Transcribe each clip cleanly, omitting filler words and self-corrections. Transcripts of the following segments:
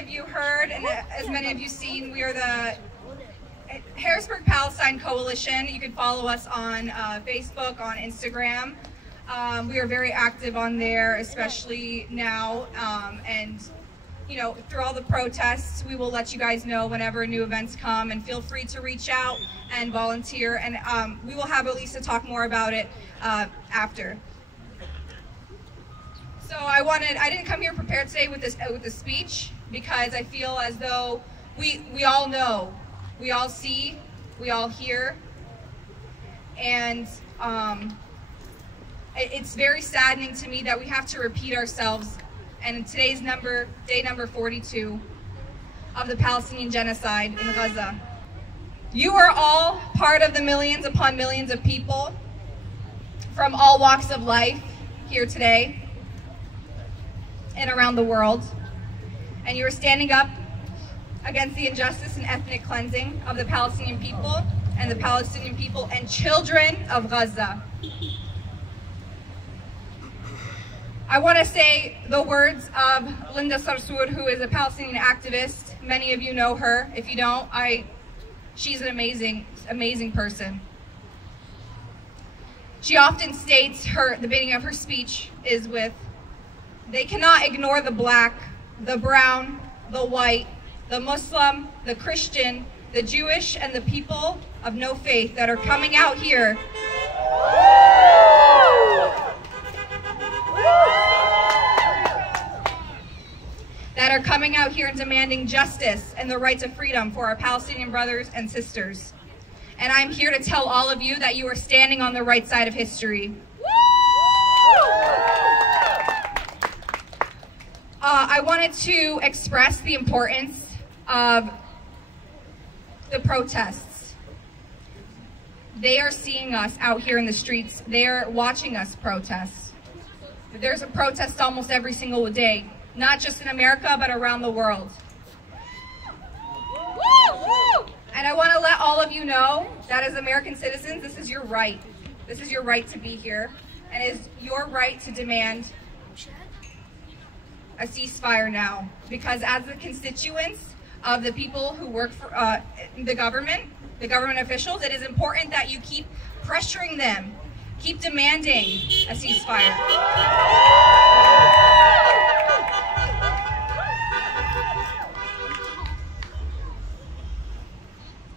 of you heard and as many of you seen, we are the Harrisburg Palestine Coalition. You can follow us on Facebook, on Instagram. We are very active on there, especially now, and you know, through all the protests, we will let you guys know whenever new events come, and feel free to reach out and volunteer, and we will have Elisa talk more about it after. So I didn't come here prepared today with this speech, because I feel as though we all know, we all see, we all hear, and it's very saddening to me that we have to repeat ourselves. And today's day number 42 of the Palestinian genocide in Gaza. You are all part of the millions upon millions of people from all walks of life here today and around the world. And you are standing up against the injustice and ethnic cleansing of the Palestinian people and children of Gaza. I want to say the words of Linda Sarsour, who is a Palestinian activist. Many of you know her. If you don't, she's an amazing, amazing person. She often states the beginning of her speech is with, "They cannot ignore the black, the brown, the white, the Muslim, the Christian, the Jewish, and the people of no faith that are coming out here and demanding justice and the right to freedom for our Palestinian brothers and sisters. And I'm here to tell all of you that you are standing on the right side of history." I wanted to express the importance of the protests. They are seeing us out here in the streets. They are watching us protest. There's a protest almost every single day, not just in America, but around the world. And I want to let all of you know that as American citizens, this is your right. This is your right to be here, and it is your right to demand a ceasefire now. Because as the constituents of the people who work for the government officials, it is important that you keep pressuring them, keep demanding a ceasefire.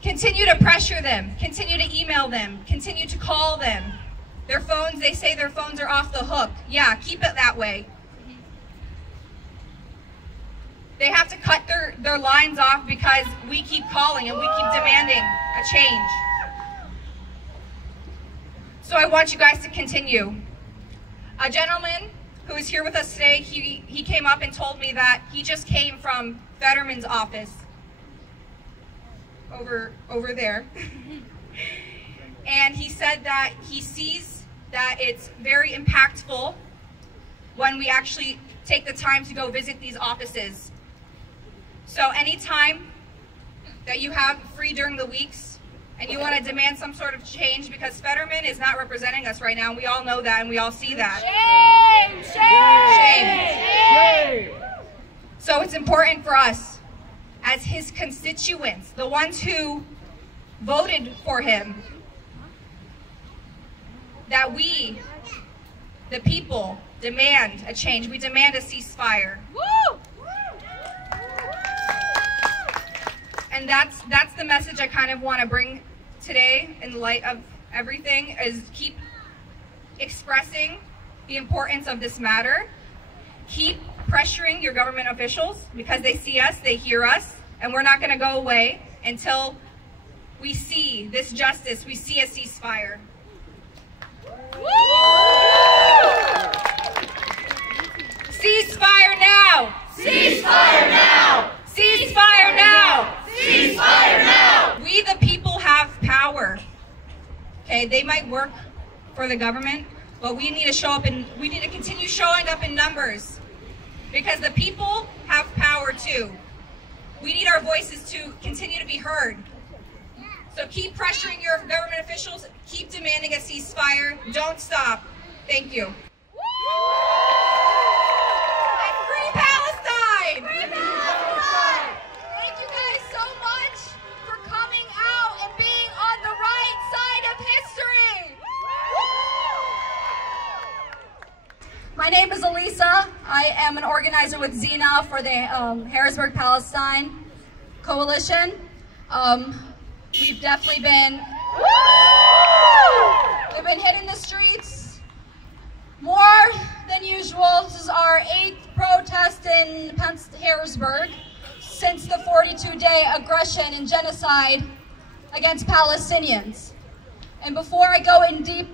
Continue to pressure them, continue to email them, continue to call them. Their phones, they say their phones are off the hook. Yeah, keep it that way. They have to cut their lines off because we keep calling and we keep demanding a change. So I want you guys to continue. A gentleman who is here with us today, he came up and told me that he just came from Fetterman's office over there. And he said that he sees that it's very impactful when we actually take the time to go visit these offices. So anytime that you have free during the weeks and you want to demand some sort of change, because Fetterman is not representing us right now, and we all know that and we all see that. Shame! Shame! Shame! So it's important for us as his constituents, the ones who voted for him, that we, the people, demand a change. We demand a ceasefire. Woo! And that's the message I kind of want to bring today in light of everything, is keep expressing the importance of this matter. Keep pressuring your government officials, because they see us, they hear us, and we're not going to go away until we see this justice, we see a ceasefire. Woo! Ceasefire now! Ceasefire now! Ceasefire now! Ceasefire now! We the people have power. Okay, they might work for the government, but we need to show up and we need to continue showing up in numbers, because the people have power too. We need our voices to continue to be heard. So keep pressuring your government officials, keep demanding a ceasefire, don't stop. Thank you. And free Palestine! Free Palestine! is Elisa. I am an organizer with Zena for the Harrisburg Palestine Coalition. We've definitely been, we've been hitting the streets more than usual. This is our 8th protest in Harrisburg since the 42-day aggression and genocide against Palestinians. And before I go in deep,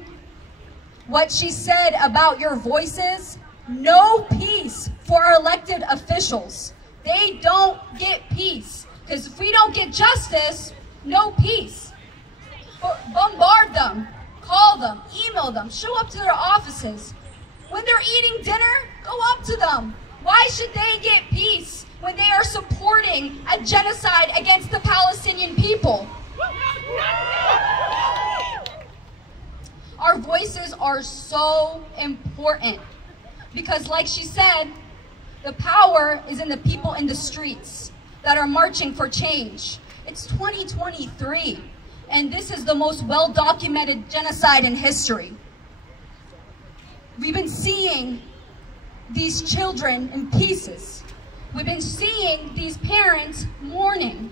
what she said about your voices, no peace for our elected officials. They don't get peace, because if we don't get justice, no peace. Bombard them, call them, email them, show up to their offices. When they're eating dinner, go up to them. Why should they get peace when they are supporting a genocide against the Palestinian people? Our voices are so important because, like she said, the power is in the people in the streets that are marching for change. It's 2023, and this is the most well-documented genocide in history. We've been seeing these children in pieces. We've been seeing these parents mourning.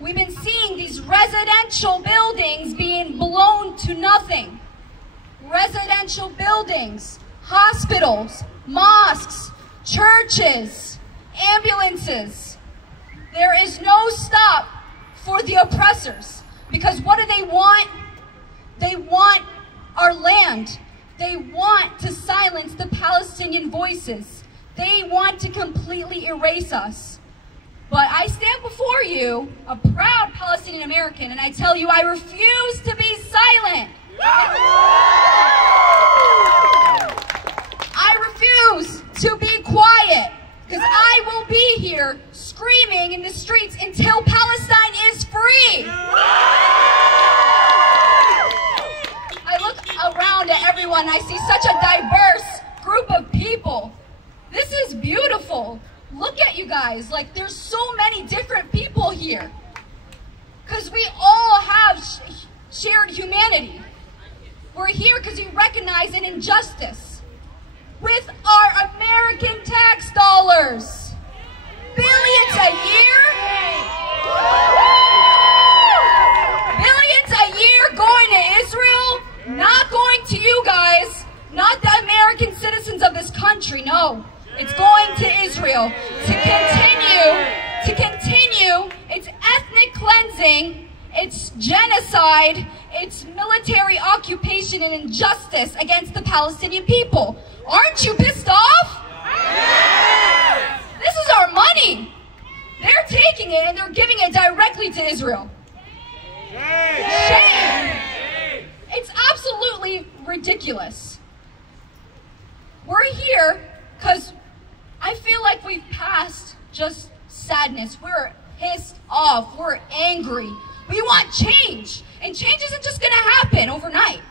We've been seeing these residential buildings being blown to nothing. Residential buildings, hospitals, mosques, churches, ambulances. There is no stop for the oppressors, because what do they want? They want our land. They want to silence the Palestinian voices. They want to completely erase us. But I stand before you, a proud Palestinian American, and I tell you I refuse to be silent. I refuse to be quiet, because I will be here screaming in the streets until Palestine is free. I look around at everyone, I see such a diverse group of people. This is beautiful. Look at you guys, like there's so many different people here. Because we all have shared humanity. We're here because we recognize an injustice. With our American tax dollars. Billions a year. Billions a year going to Israel, not going to you guys, not the American citizens of this country, no. It's going to Israel to continue its ethnic cleansing, its genocide, its military occupation and injustice against the Palestinian people. Aren't you pissed off? Yes! This is our money. They're taking it and they're giving it directly to Israel. Shame! It's absolutely ridiculous. We're here because I feel like we've passed just sadness. We're pissed off. We're angry. We want change. And change isn't just going to happen overnight.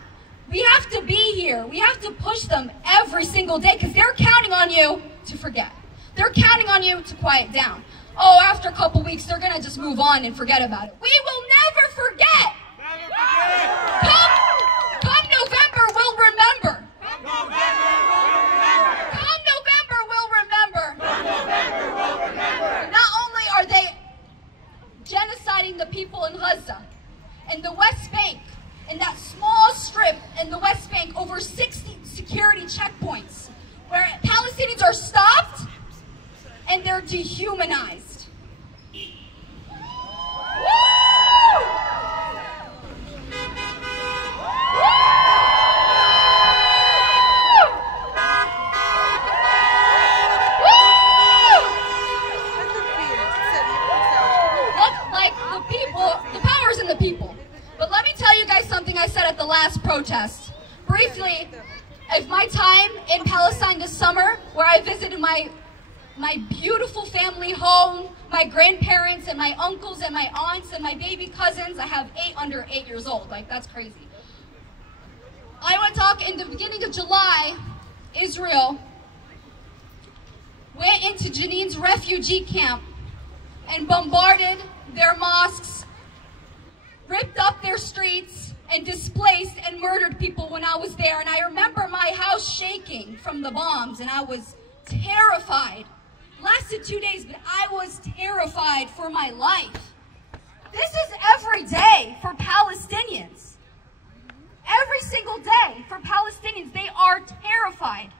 We have to be here. We have to push them every single day because they're counting on you to forget. They're counting on you to quiet down. Oh, after a couple weeks, they're going to just move on and forget about it. We will never forget. Come November, we'll remember. Not only are they genociding the people in Gaza and the West Bank, in that small strip in the West Bank, over 60 security checkpoints where Palestinians are stopped and they're dehumanized. I said at the last protest. Briefly, if my time in Palestine this summer, where I visited my beautiful family home, my grandparents and my uncles and my aunts and my baby cousins, I have 8 under 8 years old, like that's crazy. I want to talk in the beginning of July, Israel went into Jenin's refugee camp and bombarded their mosques, ripped up their streets, and displaced and murdered people when I was there. And I remember my house shaking from the bombs, and I was terrified. Lasted 2 days, but I was terrified for my life. This is every day for Palestinians. Every single day for Palestinians, they are terrified.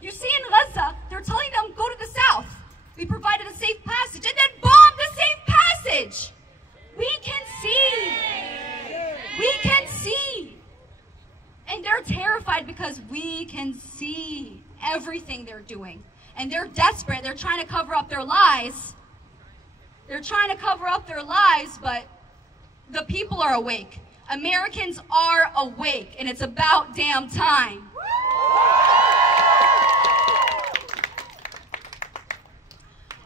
You see in Gaza, they're telling them, go to the south. We provided a safe passage, and then bomb the safe passage. We can see. We can see. And they're terrified because we can see everything they're doing. And they're desperate. They're trying to cover up their lies. They're trying to cover up their lies, but the people are awake. Americans are awake, and it's about damn time.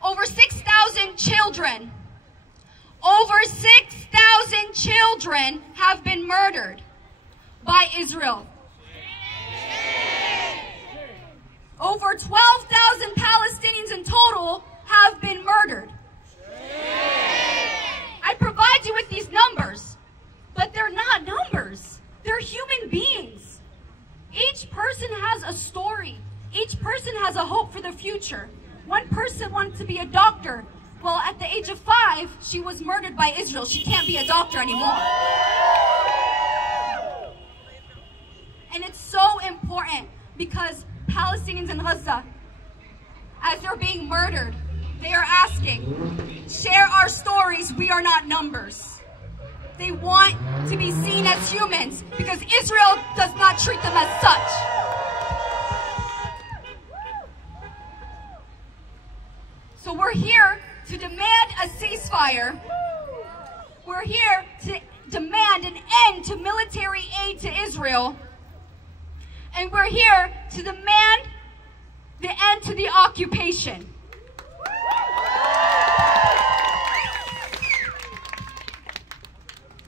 Over 6,000 children, have been murdered by Israel. Over 12,000 Palestinians in total have been murdered. I provide you with these numbers, but they're not numbers. They're human beings. Each person has a story. Each person has a hope for the future. One person wanted to be a doctor. Well, at the age of 5, she was murdered by Israel. She can't be a doctor anymore. And it's so important because Palestinians in Gaza, as they're being murdered, they are asking, share our stories, we are not numbers. They want to be seen as humans because Israel does not treat them as such. So we're here to demand a ceasefire. We're here to demand an end to military aid to Israel. And we're here to demand the end to the occupation.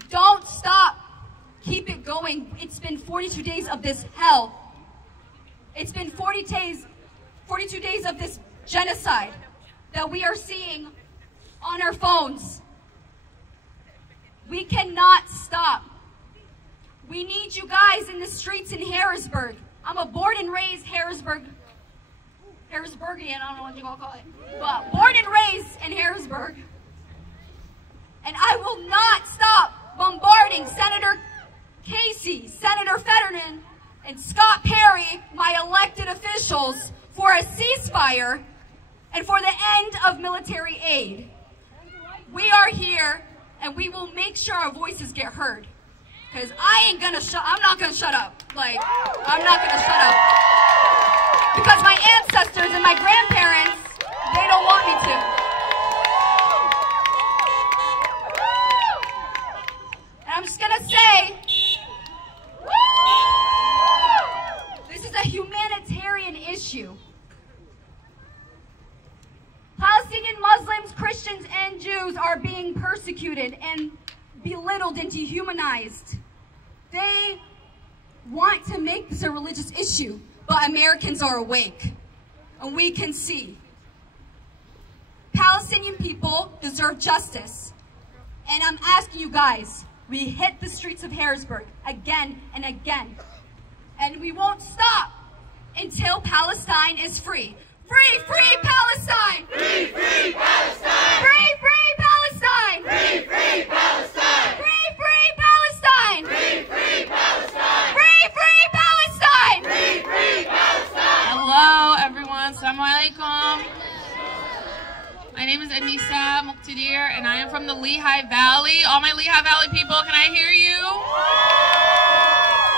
Don't stop. Keep it going. It's been 42 days of this hell. It's been 42 days of this genocide that we are seeing on our phones. We cannot stop. We need you guys in the streets in Harrisburg. I'm a born and raised Harrisburgian, I don't know what you all call it, but born and raised in Harrisburg. And I will not stop bombarding Senator Casey, Senator Fetterman, and Scott Perry, my elected officials, for a ceasefire and for the end of military aid. We are here, and we will make sure our voices get heard. Because I'm not gonna shut up. I'm not gonna shut up. Because my ancestors and my grandparents, they don't want me to. And I'm just gonna say, this is a humanitarian issue. Palestinian Muslims, Christians, and Jews are being persecuted and belittled and dehumanized. They want to make this a religious issue, but Americans are awake, and we can see. Palestinian people deserve justice, and I'm asking you guys, we hit the streets of Harrisburg again and again, and we won't stop until Palestine is free. Free, free Palestine! Free, free Palestine! Free, free Palestine! Free, free Palestine! Free, free Palestine! Free, free Palestine! Free, free Palestine! Free, free Palestine! Hello everyone, Assalamu alaikum. My name is Anissa Muqtadir and I am from the Lehigh Valley. All my Lehigh Valley people, can I hear you?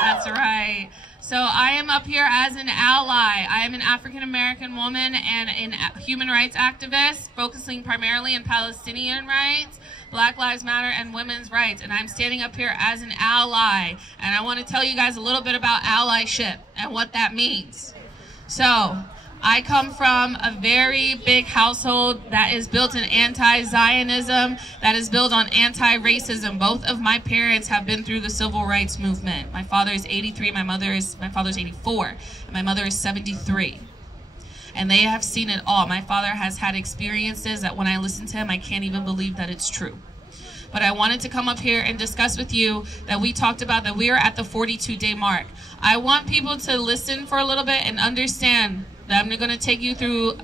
That's right. So I am up here as an ally. I am an African-American woman and a human rights activist focusing primarily on Palestinian rights, Black Lives Matter, and women's rights. And I'm standing up here as an ally. And I want to tell you guys a little bit about allyship and what that means. So I come from a very big household that is built in anti-Zionism, that is built on anti-racism. Both of my parents have been through the civil rights movement. My father is 83, my father's 84, and my mother is 73. And they have seen it all. My father has had experiences that when I listen to him, I can't even believe that it's true. but I wanted to come up here and discuss with you that we talked about that we are at the 42-day mark. I want people to listen for a little bit and understand that I'm going to take you through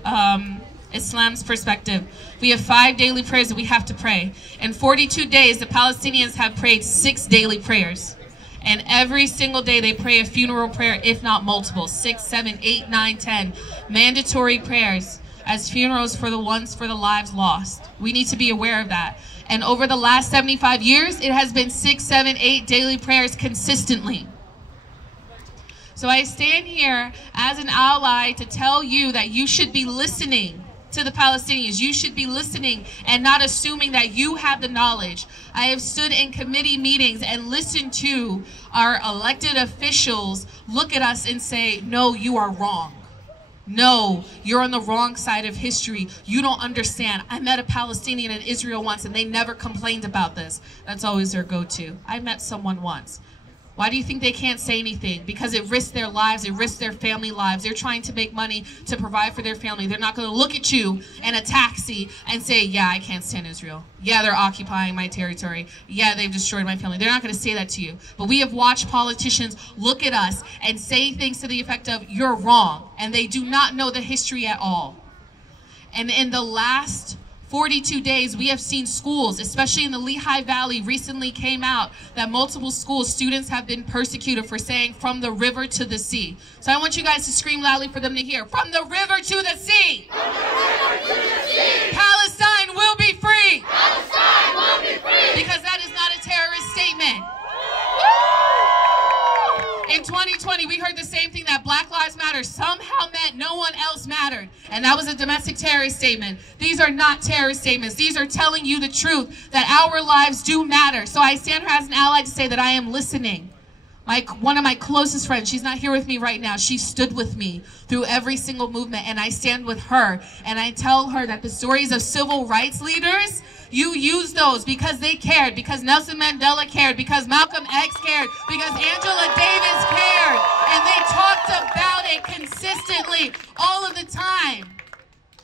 Islam's perspective. We have 5 daily prayers that we have to pray. In 42 days, the Palestinians have prayed 6 daily prayers. And every single day they pray a funeral prayer, if not multiple, 6, 7, 8, 9, 10 mandatory prayers as funerals for the lives lost. We need to be aware of that. And over the last 75 years, it has been 6, 7, 8 daily prayers consistently. So I stand here as an ally to tell you that you should be listening to the Palestinians. You should be listening and not assuming that you have the knowledge. I have stood in committee meetings and listened to our elected officials look at us and say, no, you are wrong. No, you're on the wrong side of history. You don't understand. I met a Palestinian in Israel once and they never complained about this. That's always their go-to. I met someone once. Why do you think they can't say anything? Because it risks their lives, it risks their family lives. They're trying to make money to provide for their family. They're not going to look at you in a taxi and say, yeah, I can't stand Israel. Yeah, they're occupying my territory. Yeah, they've destroyed my family. They're not going to say that to you. But we have watched politicians look at us and say things to the effect of, you're wrong. And they do not know the history at all. And in the last 42 days, we have seen schools, especially in the Lehigh Valley, recently came out that multiple schools, students have been persecuted for saying from the river to the sea. So I want you guys to scream loudly for them to hear. From the river to the sea! From the river to the sea! Palestine will be free! Palestine will be free! Because that is not a terrorist statement. In 2020, we heard the same thing, that Black Lives Matter somehow meant no one else mattered. And that was a domestic terrorist statement. These are not terrorist statements. These are telling you the truth, that our lives do matter. So I stand here as an ally to say that I am listening. One of my closest friends, she's not here with me right now. She stood with me through every single movement, and I stand with her. And I tell her that the stories of civil rights leaders, you use those because they cared, because Nelson Mandela cared, because Malcolm X cared, because Angela Davis cared. And they talked about it consistently all of the time.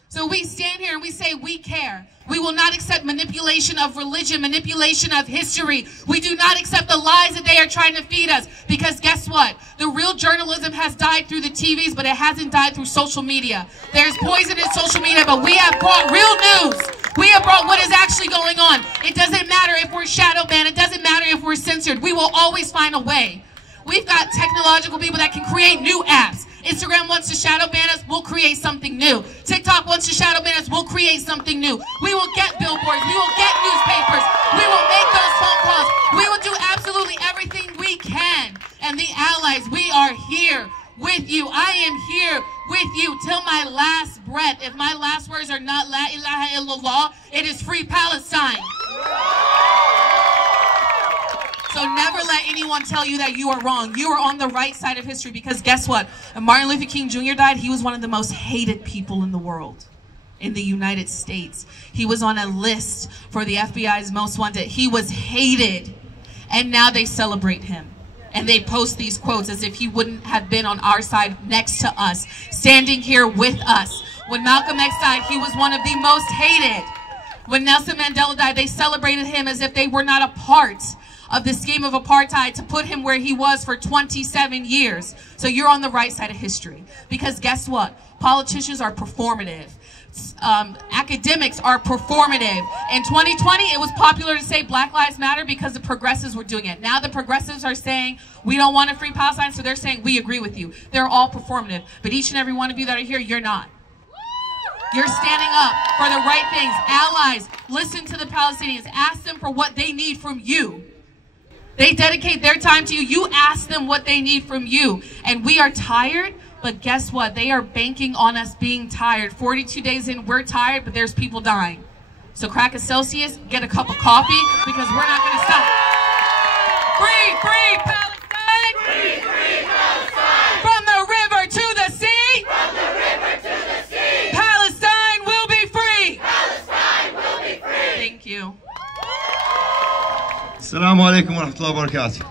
So we stand here and we say we care. We will not accept manipulation of religion, manipulation of history. We do not accept the lies that they are trying to feed us. Because guess what? The real journalism has died through the TVs, but it hasn't died through social media. There's poison in social media, but we have brought real news. We have brought what is actually going on. It doesn't matter if we're shadow banned. It doesn't matter if we're censored. We will always find a way. We've got technological people that can create new apps. Instagram wants to shadow ban us, we'll create something new. TikTok wants to shadow ban us, we'll create something new. We will get billboards, we will get newspapers, we will make those phone calls. We will do absolutely everything we can. And the allies, we are here with you. I am here with you till my last breath. If my last words are not La ilaha illallah, it is free Palestine. So never let anyone tell you that you are wrong. You are on the right side of history, because guess what? When Martin Luther King Jr. died, he was one of the most hated people in the world, in the United States. He was on a list for the FBI's most wanted. He was hated, and now they celebrate him. And they post these quotes as if he wouldn't have been on our side next to us, standing here with us. When Malcolm X died, he was one of the most hated. When Nelson Mandela died, they celebrated him as if they were not a part of the scheme of apartheid to put him where he was for 27 years. So you're on the right side of history. Because guess what? Politicians are performative. Academics are performative. In 2020, it was popular to say Black Lives Matter because the progressives were doing it. Now the progressives are saying we don't want to free Palestine, so they're saying we agree with you. They're all performative. But each and every one of you that are here, you're not. You're standing up for the right things. Allies, listen to the Palestinians. Ask them for what they need from you. They dedicate their time to you. You ask them what they need from you. And we are tired, but guess what? They are banking on us being tired. 42 days in, we're tired, but there's people dying. So crack a Celsius, get a cup of coffee, because we're not going to stop. Free, free Palestine! Free, free Palestine! From the river to the sea! From the river to the sea! Palestine will be free! Palestine will be free! Thank you. Assalamu alaikum wa rahmatullahi wa barakatuh.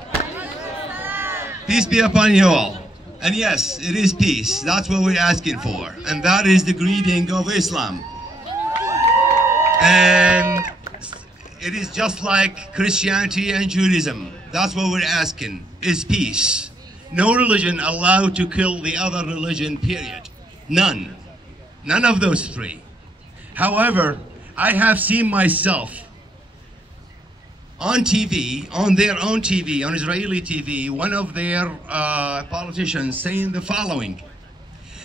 Peace be upon you all. And yes, it is peace. That's what we're asking for. And that is the greeting of Islam. And it is just like Christianity and Judaism. That's what we're asking, is peace. No religion allowed to kill the other religion, period. None. None of those three. However, I have seen myself on TV, on their own TV, on Israeli TV, one of their politicians saying the following: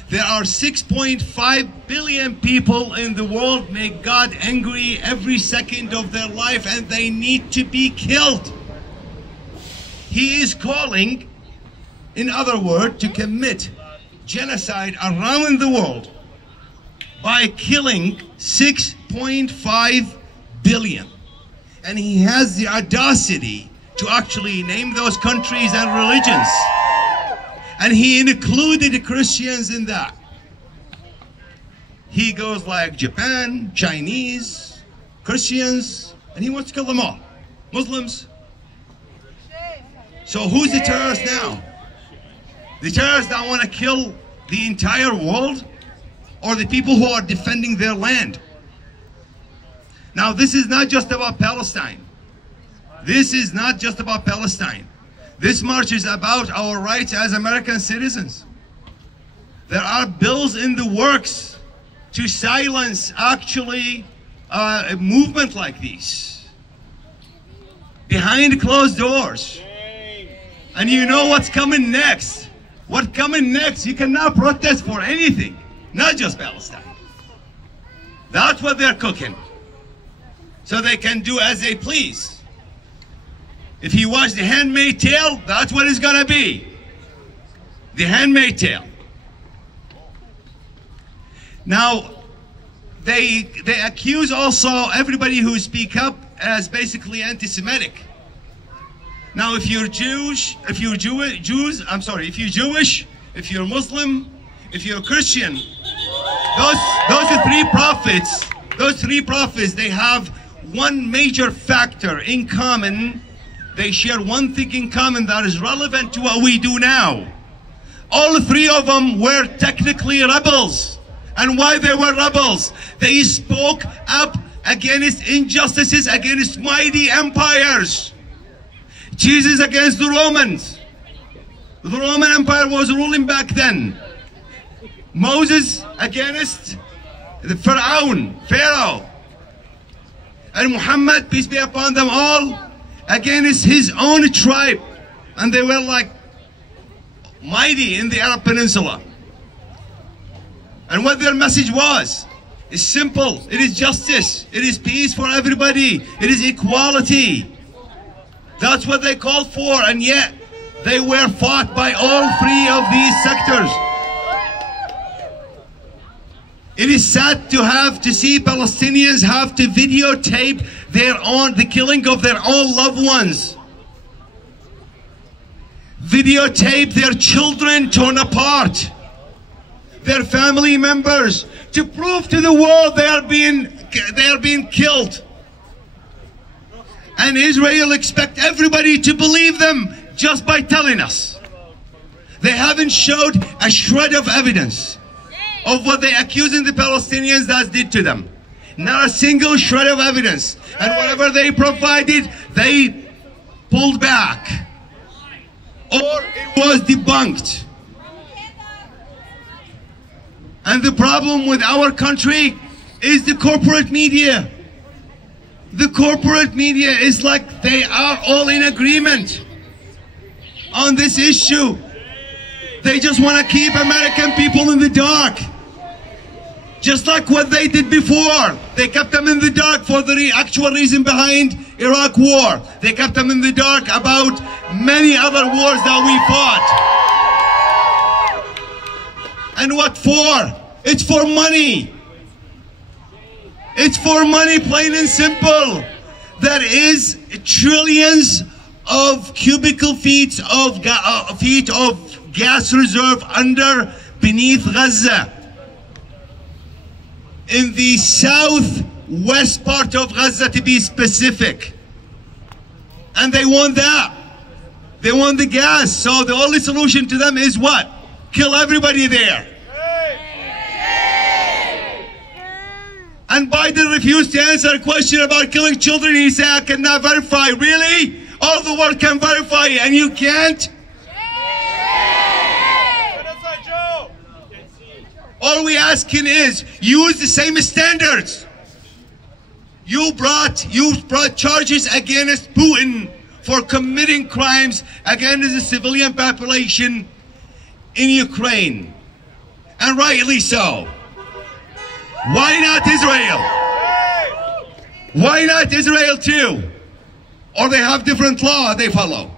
there are 6.5 billion people in the world, make God angry every second of their life, and they need to be killed. He is calling, in other words, to commit genocide around the world by killing 6.5 billion. And he has the audacity to actually name those countries and religions. And he included the Christians in that. He goes like Japan, Chinese, Christians, and he wants to kill them all. Muslims. So who's the terrorist now? The terrorists that want to kill the entire world, or the people who are defending their land? Now, this is not just about Palestine. This is not just about Palestine. This march is about our rights as American citizens. There are bills in the works to silence actually a movement like these behind closed doors. And you know what's coming next. What's coming next? You cannot protest for anything, not just Palestine. That's what they're cooking, so they can do as they please. If you watch The Handmaid's Tale, that's what it's gonna be. The Handmaid's Tale. Now, they accuse also everybody who speak up as basically anti-Semitic. Now, if you're Jewish, if you're Jewish, if you're Muslim, if you're Christian, those three prophets, they have one major factor in common. They share one thing in common that is relevant to what we do now. All three of them were technically rebels. And why they were rebels? They spoke up against injustices, against mighty empires. Jesus against the Romans. The Roman Empire was ruling back then. Moses against the Pharaoh. And Muhammad, peace be upon them all, against his own tribe. And they were like mighty in the Arab Peninsula. And what their message was is simple. It is justice. It is peace for everybody. It is equality. That's what they called for, and yet they were fought by all three of these sectors. It is sad to see Palestinians have to videotape the killing of their own loved ones. Videotape their children torn apart. Their family members, to prove to the world they are being killed. And Israel expect everybody to believe them just by telling us. They haven't showed a shred of evidence of what they accusing the Palestinians that did to them. Not a single shred of evidence. And whatever they provided, they pulled back. Or it was debunked. And the problem with our country is the corporate media. The corporate media is like they are all in agreement on this issue. They just want to keep American people in the dark. Just like what they did before. They kept them in the dark for the actual reason behind Iraq war. They kept them in the dark about many other wars that we fought. And what for? It's for money. It's for money, plain and simple. That is trillions of cubical feet of gas reserve beneath Gaza. In the southwest part of Gaza, to be specific. And they want that. They want the gas. So the only solution to them is what? Kill everybody there. And And Biden refused to answer a question about killing children. He said, I cannot verify. Really? All the world can verify and you can't? All we asking is use the same standards. You brought charges against Putin for committing crimes against the civilian population in Ukraine. And rightly so. Why not Israel? Why not Israel too? Or they have different law they follow.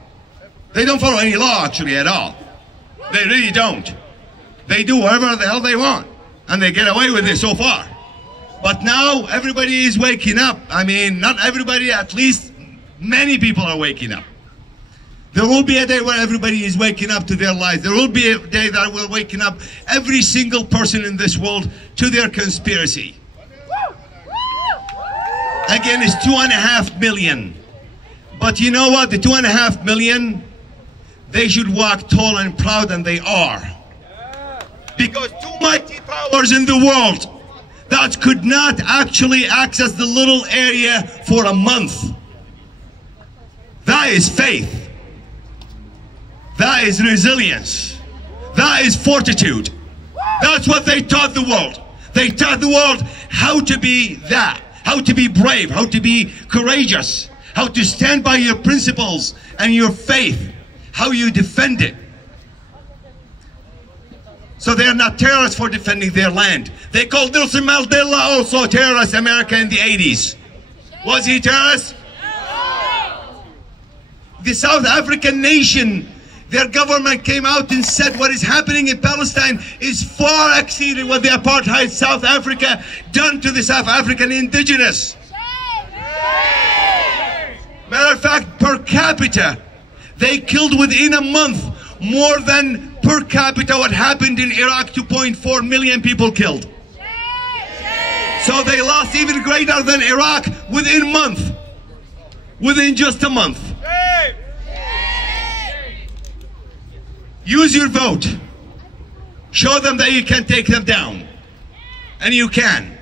They don't follow any law actually at all. They really don't. They do whatever the hell they want. And they get away with it so far. But now everybody is waking up. I mean, not everybody, at least many people are waking up. There will be a day where everybody is waking up to their lives. There will be a day that will waken up every single person in this world to their conspiracy. Again, it's 2.5 million. But you know what? The 2.5 million, they should walk tall and proud, and they are. Because two mighty powers in the world that could not actually access the little area for a month. That is faith. That is resilience. That is fortitude. That's what they taught the world. They taught the world how to be that, how to be brave, how to be courageous, how to stand by your principles and your faith, how you defend it. So they are not terrorists for defending their land. They called Nelson Mandela also terrorist America in the 80s. Was he terrorist? No. The South African nation, their government came out and said what is happening in Palestine is far exceeding what the apartheid South Africa done to the South African indigenous. Matter of fact, per capita, they killed within a month more than per capita what happened in Iraq. 2.4 million people killed. So they lost even greater than Iraq within a month. Within just a month. Use your vote. Show them that you can take them down. And you can.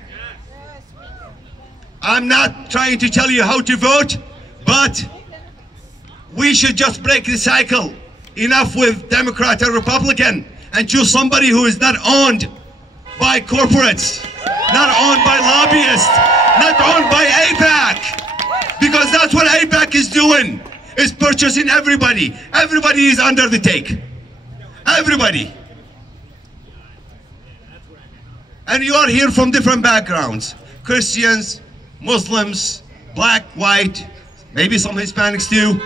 I'm not trying to tell you how to vote, but we should just break the cycle. Enough with Democrat and Republican, and choose somebody who is not owned by corporates, not owned by lobbyists, not owned by AIPAC. Because that's what AIPAC is doing, is purchasing everybody. Everybody is under the take. Everybody. And you are here from different backgrounds. Christians, Muslims, black, white, maybe some Hispanics too.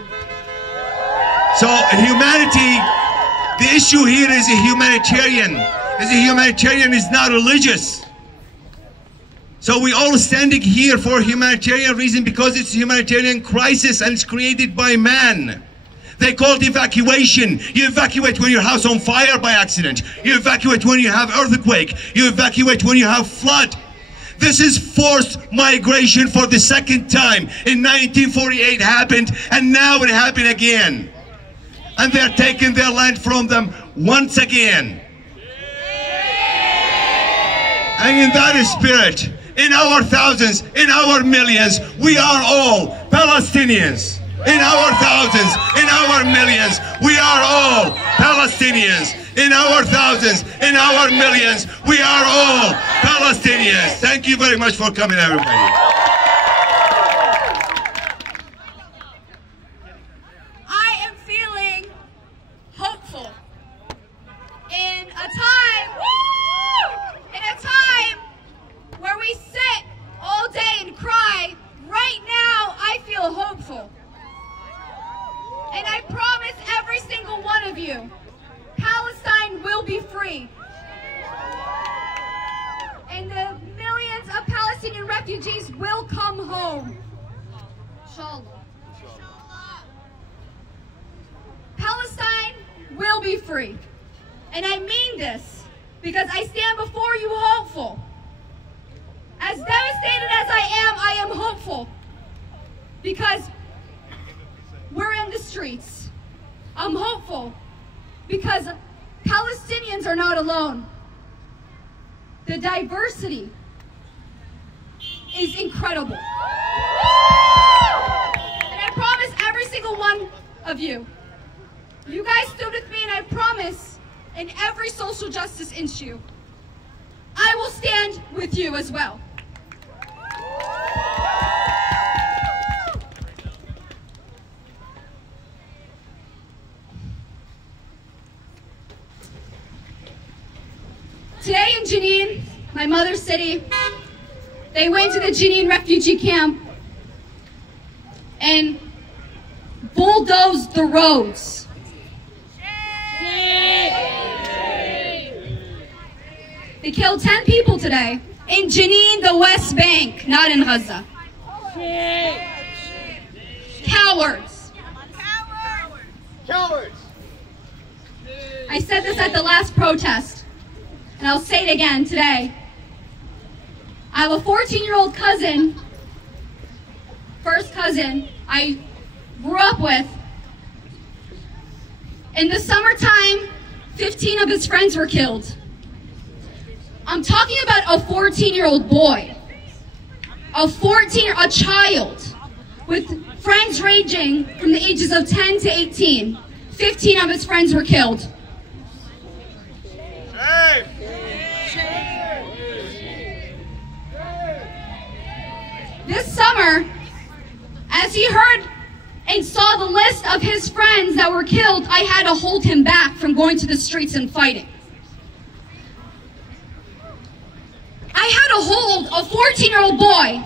So humanity, the issue here is a humanitarian. As a humanitarian is not religious. So we all standing here for a humanitarian reason because it's a humanitarian crisis and it's created by man. They call it evacuation. You evacuate when your house on fire by accident. You evacuate when you have earthquake. You evacuate when you have flood. This is forced migration for the second time. In 1948 happened and now it happened again. And they're taking their land from them once again. And in that spirit, in our thousands, in our millions, we are all Palestinians. In our thousands, in our millions, we are all Palestinians. In our thousands, in our millions, we are all Palestinians. Thank you very much for coming, everybody. And I promise every single one of you, Palestine will be free. And the millions of Palestinian refugees will come home. Inshallah. Palestine will be free. And I mean this because I stand before you hopeful. As devastated as I am hopeful. Because we're in the streets. I'm hopeful because Palestinians are not alone. The diversity is incredible. And I promise every single one of you, you guys stood with me, and I promise in every social justice issue, I will stand with you as well. Today in Jenin, my mother's city, they went to the Jenin refugee camp and bulldozed the roads. They killed 10 people today in Jenin, the West Bank, not in Gaza. Cowards. Cowards. I said this at the last protest, and I'll say it again today. I have a 14-year-old cousin, first cousin I grew up with. In the summertime, 15 of his friends were killed. I'm talking about a 14-year-old boy, a child with friends ranging from the ages of 10 to 18. 15 of his friends were killed. This summer, as he heard and saw the list of his friends that were killed, I had to hold him back from going to the streets and fighting. I had to hold a 14-year-old boy,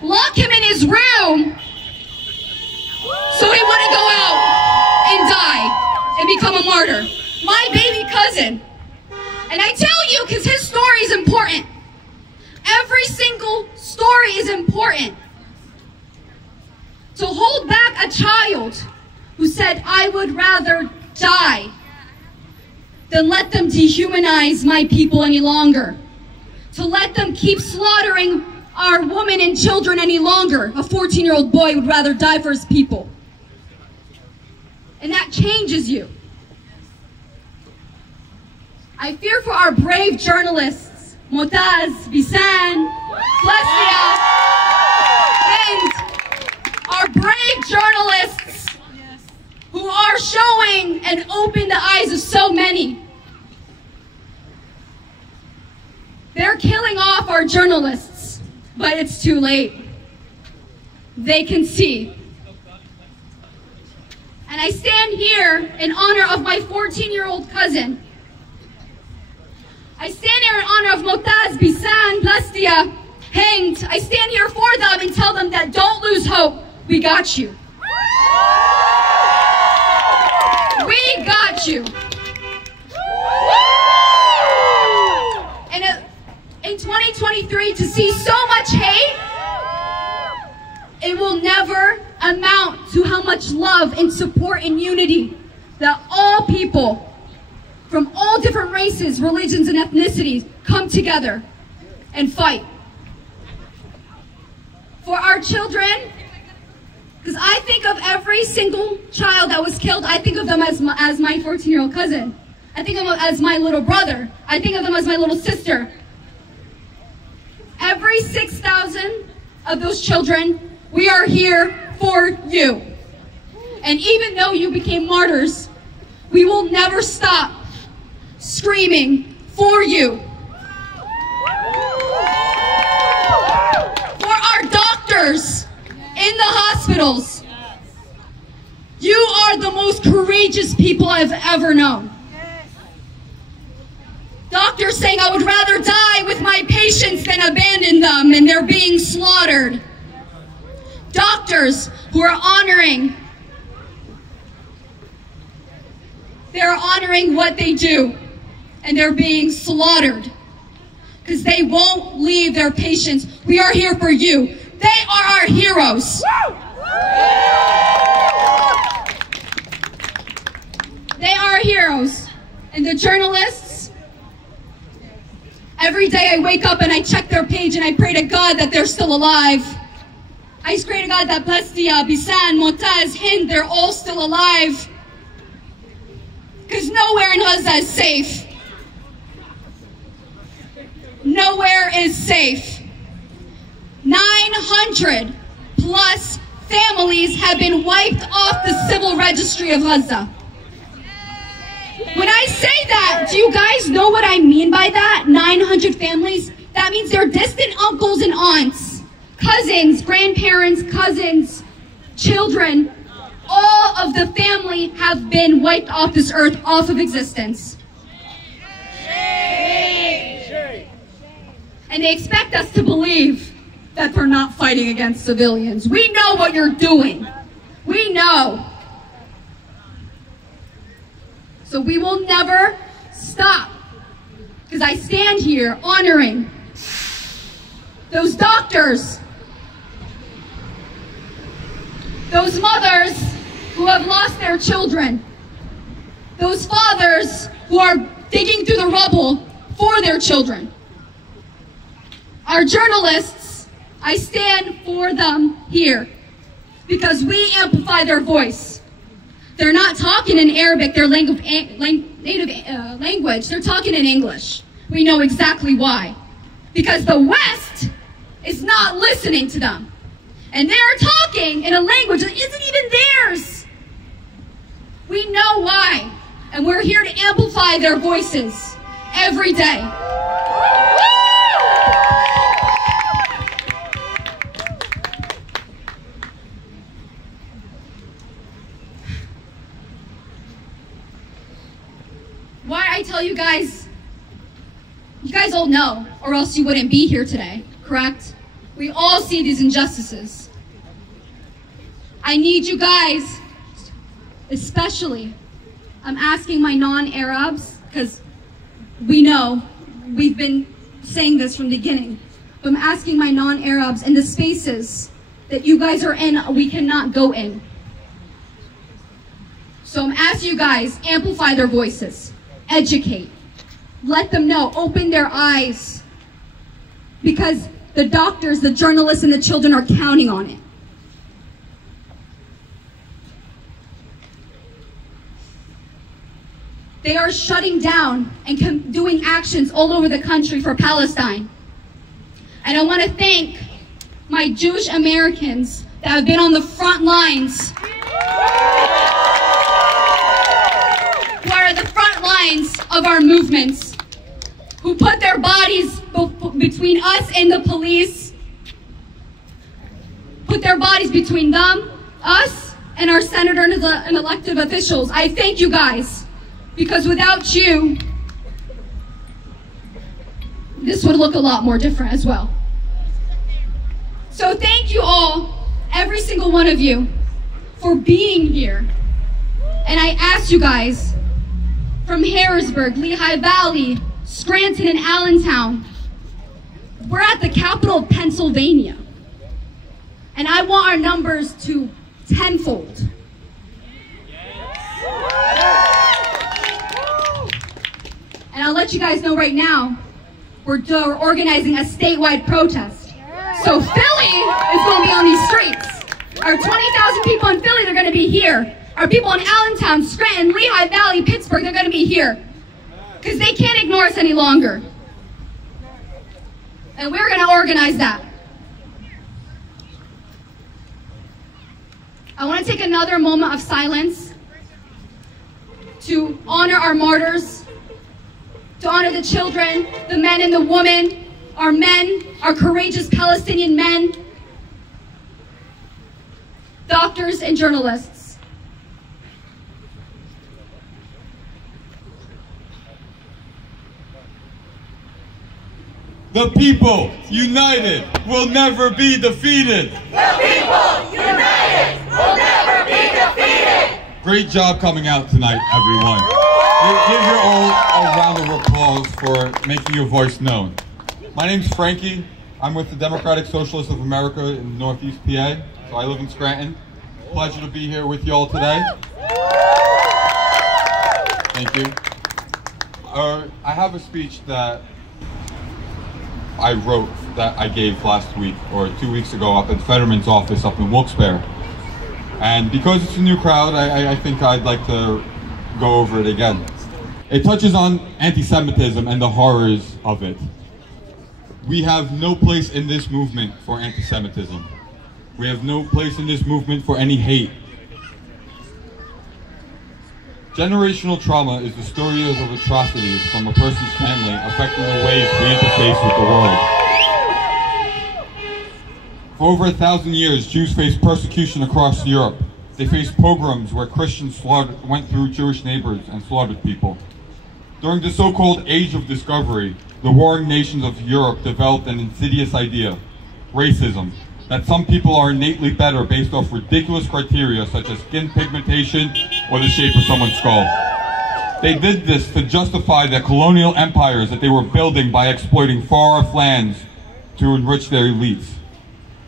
lock him in his room so he wouldn't go out and die and become a martyr. My baby cousin. And I tell you because his story is important. Every single story is important. To hold back a child who said, I would rather die than let them dehumanize my people any longer. To let them keep slaughtering our women and children any longer. A 14-year-old boy would rather die for his people. And that changes you. I fear for our brave journalists, Motaz, Bisan, Leslia, and our brave journalists who are showing and open the eyes of so many. They're killing off our journalists, but it's too late. They can see. And I stand here in honor of my 14-year-old cousin. I stand here in honor of Motaz, Bisan, Leslia, hanged. I stand here for them and tell them that don't lose hope. We got you. We got you. And in 2023, to see so much hate, it will never amount to how much love and support and unity that all people from all different races, religions, and ethnicities come together and fight. For our children, because I think of every single child that was killed, I think of them as my 14-year-old cousin. I think of them as my little brother. I think of them as my little sister. Every 6,000 of those children, we are here for you. And even though you became martyrs, we will never stop screaming for you. For our doctors in the hospitals, you are the most courageous people I've ever known. Doctors saying I would rather die with my patients than abandon them and they're being slaughtered. Doctors who are honoring what they do, and they're being slaughtered because they won't leave their patients. We are here for you. They are our heroes. They are our heroes. And the journalists, every day I wake up and I check their page and I pray to God that they're still alive. I pray to God that Leslia, Bisan, Motaz, Hind, they're all still alive. Because nowhere in Gaza is safe. Nowhere is safe. 900 plus families have been wiped off the civil registry of Gaza. When I say that, do you guys know what I mean by that? 900 families? That means they're distant uncles and aunts, cousins, grandparents, cousins, children. All of the family have been wiped off this earth, off of existence. And they expect us to believe that they're not fighting against civilians. We know what you're doing. We know. So we will never stop, because I stand here honoring those doctors, those mothers who have lost their children, those fathers who are digging through the rubble for their children. Our journalists, I stand for them here because we amplify their voice. They're not talking in Arabic, their native language. They're talking in English. We know exactly why. Because the West is not listening to them. And they're talking in a language that isn't even theirs. We know why. And we're here to amplify their voices every day. Why I tell you guys all know, or else you wouldn't be here today, correct? We all see these injustices. I need you guys, especially, I'm asking my non-Arabs, because we know, we've been saying this from the beginning, but I'm asking my non-Arabs in the spaces that you guys are in, we cannot go in. So I'm asking you guys, amplify their voices, educate, let them know, open their eyes, because the doctors, the journalists, and the children are counting on it. They are shutting down and doing actions all over the country for Palestine. And I want to thank my Jewish Americans that have been on the front lines, who are the front lines of our movements, who put their bodies between us and the police, put their bodies between them, us, and our senator and elected officials. I thank you guys, because without you, this would look a lot more different as well. So thank you all, every single one of you, for being here. And I ask you guys, from Harrisburg, Lehigh Valley, Scranton, and Allentown, we're at the capital of Pennsylvania. And I want our numbers to tenfold. And I'll let you guys know right now, we're organizing a statewide protest. So Philly is going to be on these streets. Our 20,000 people in Philly, they're going to be here. Our people in Allentown, Scranton, Lehigh Valley, Pittsburgh, they're going to be here. Because they can't ignore us any longer. And we're going to organize that. I want to take another moment of silence to honor our martyrs, to honor the children, the men and the women, our men, our courageous Palestinian men, doctors and journalists. The people united will never be defeated. The people united will never be defeated. Great job coming out tonight, everyone. Give your all a round of applause for making your voice known. My name's Frankie. I'm with the Democratic Socialists of America in Northeast PA. So I live in Scranton. Pleasure to be here with you all today. Thank you. I have a speech that I wrote that I gave last week or 2 weeks ago up at Fetterman's office up in Wilkes-Barre. And because it's a new crowd, I think I'd like to go over it again. It touches on anti-Semitism and the horrors of it. We have no place in this movement for anti-Semitism. We have no place in this movement for any hate. Generational trauma is the stories of atrocities from a person's family affecting the ways we interface with the world. For over 1,000 years, Jews faced persecution across Europe. They faced pogroms where Christians went through Jewish neighbors and slaughtered people. During the so-called Age of Discovery, the warring nations of Europe developed an insidious idea, racism, that some people are innately better based off ridiculous criteria such as skin pigmentation or the shape of someone's skull. They did this to justify the colonial empires that they were building by exploiting far-off lands to enrich their elites.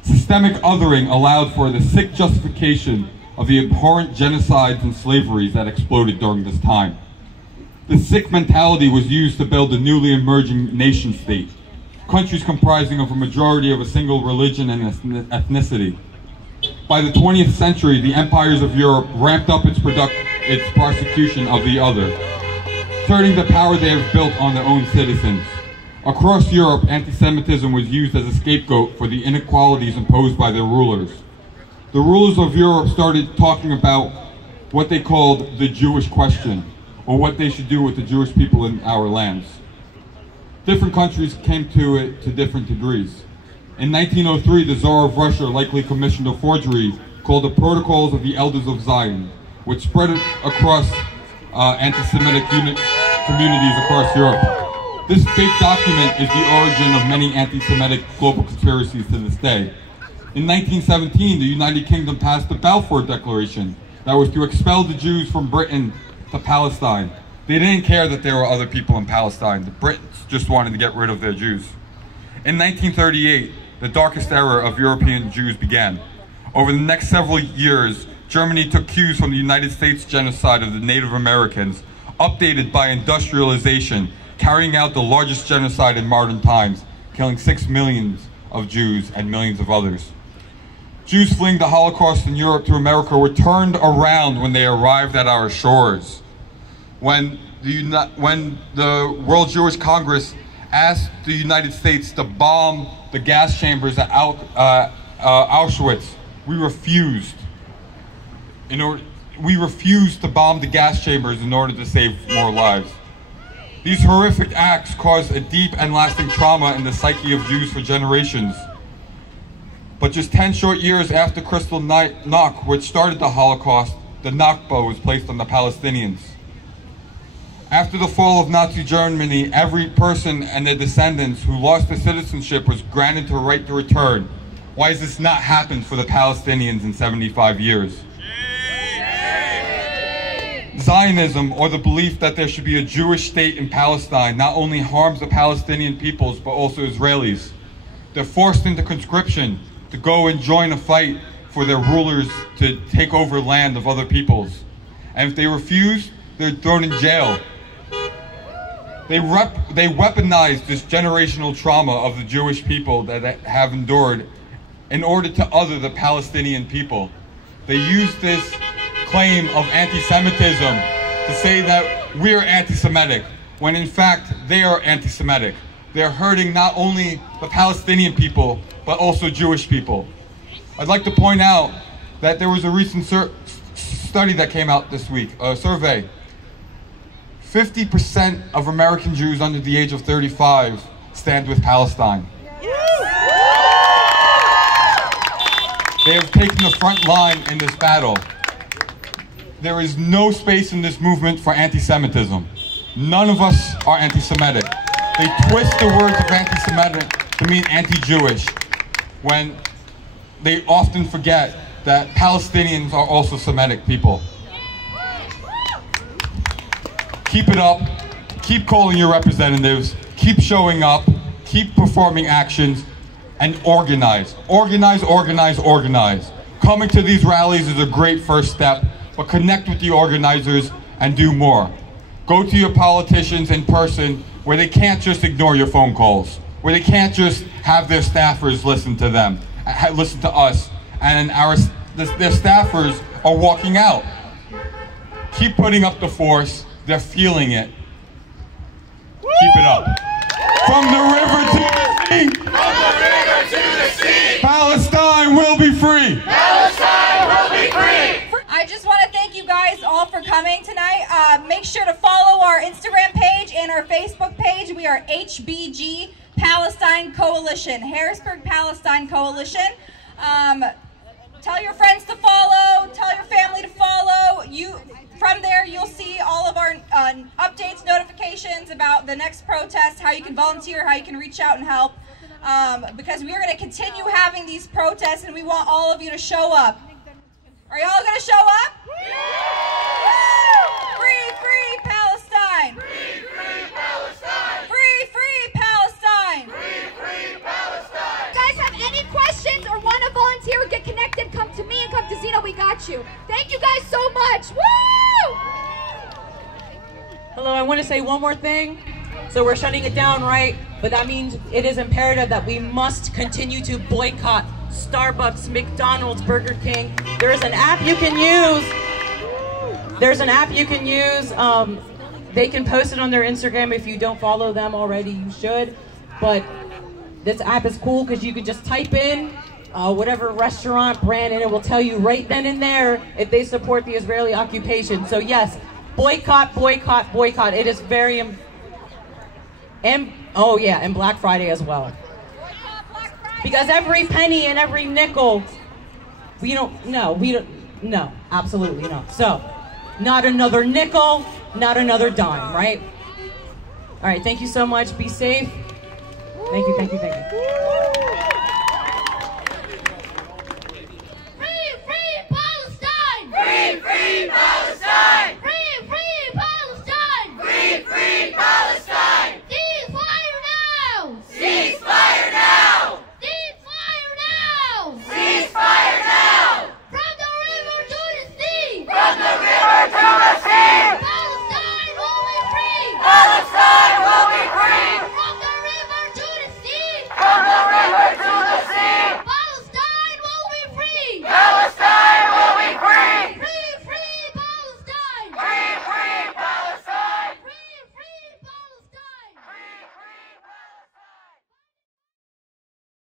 Systemic othering allowed for the sick justification of the abhorrent genocides and slaveries that exploded during this time. The sick mentality was used to build a newly emerging nation state, countries comprising of a majority of a single religion and ethnicity. By the 20th century, the empires of Europe ramped up its prosecution of the other, turning the power they have built on their own citizens. Across Europe, anti-Semitism was used as a scapegoat for the inequalities imposed by their rulers. The rulers of Europe started talking about what they called the Jewish question, or what they should do with the Jewish people in our lands. Different countries came to it to different degrees. In 1903, the Tsar of Russia likely commissioned a forgery called the Protocols of the Elders of Zion, which spread across anti-Semitic communities across Europe. This fake document is the origin of many anti-Semitic global conspiracies to this day. In 1917, the United Kingdom passed the Balfour Declaration that was to expel the Jews from Britain to Palestine. They didn't care that there were other people in Palestine. The Britons just wanted to get rid of their Jews. In 1938, the darkest era of European Jews began. Over the next several years, Germany took cues from the United States genocide of the Native Americans, updated by industrialization, carrying out the largest genocide in modern times, killing 6 million of Jews and millions of others. Jews fleeing the Holocaust in Europe to America were turned around when they arrived at our shores. When the World Jewish Congress asked the United States to bomb the gas chambers at Auschwitz, we refused. We refused to bomb the gas chambers in order to save more lives. These horrific acts caused a deep and lasting trauma in the psyche of Jews for generations. But just 10 short years after Kristallnacht, which started the Holocaust, the Nakba was placed on the Palestinians. After the fall of Nazi Germany, every person and their descendants who lost their citizenship was granted the right to return. Why has this not happened for the Palestinians in 75 years? Zionism, or the belief that there should be a Jewish state in Palestine, not only harms the Palestinian peoples, but also Israelis. They're forced into conscription to go and join a fight for their rulers to take over land of other peoples. And if they refuse, they're thrown in jail. They weaponize this generational trauma of the Jewish people that have endured in order to other the Palestinian people. They use this claim of anti-Semitism to say that we're anti-Semitic, when in fact they are anti-Semitic. They're hurting not only the Palestinian people, but also Jewish people. I'd like to point out that there was a recent study that came out this week, a survey. 50% of American Jews under the age of 35 stand with Palestine. They have taken the front line in this battle. There is no space in this movement for anti-Semitism. None of us are anti-Semitic. They twist the words of anti-Semitic to mean anti-Jewish, when they often forget that Palestinians are also Semitic people. Keep it up, keep calling your representatives, keep showing up, keep performing actions, and organize. Organize, organize, organize. Coming to these rallies is a great first step, but connect with the organizers and do more. Go to your politicians in person, where they can't just ignore your phone calls, where they can't just have their staffers listen to them, listen to us, and their staffers are walking out. Keep putting up the force. They're feeling it. Keep it up. From the river to the sea, make sure to follow our Instagram page and our Facebook page. We are HBG Palestine Coalition, Harrisburg Palestine Coalition. Tell your friends to follow, tell your family to follow. From there, you'll see all of our updates, notifications about the next protest, how you can volunteer, how you can reach out and help. Because we are going to continue having these protests, and we want all of you to show up. Are y'all going to show up? Free, free Palestine! Free, free Palestine! Free, free Palestine! Free, free Palestine! If you guys have any questions or want to volunteer or get connected, come to me and come to Zena. We got you. Thank you guys so much. Woo! Hello, I want to say one more thing. So we're shutting it down, right? But that means it is imperative that we must continue to boycott Starbucks, McDonald's, Burger King. There's an app you can use. They can post it on their Instagram. If you don't follow them already, you should. But this app is cool because you can just type in whatever restaurant brand and it will tell you right then and there if they support the Israeli occupation. So yes, boycott, boycott, boycott. It is very and Black Friday as well. Because every penny and every nickel, no, absolutely not. So, not another nickel, not another dime, right? All right, thank you so much. Be safe. Thank you, thank you, thank you.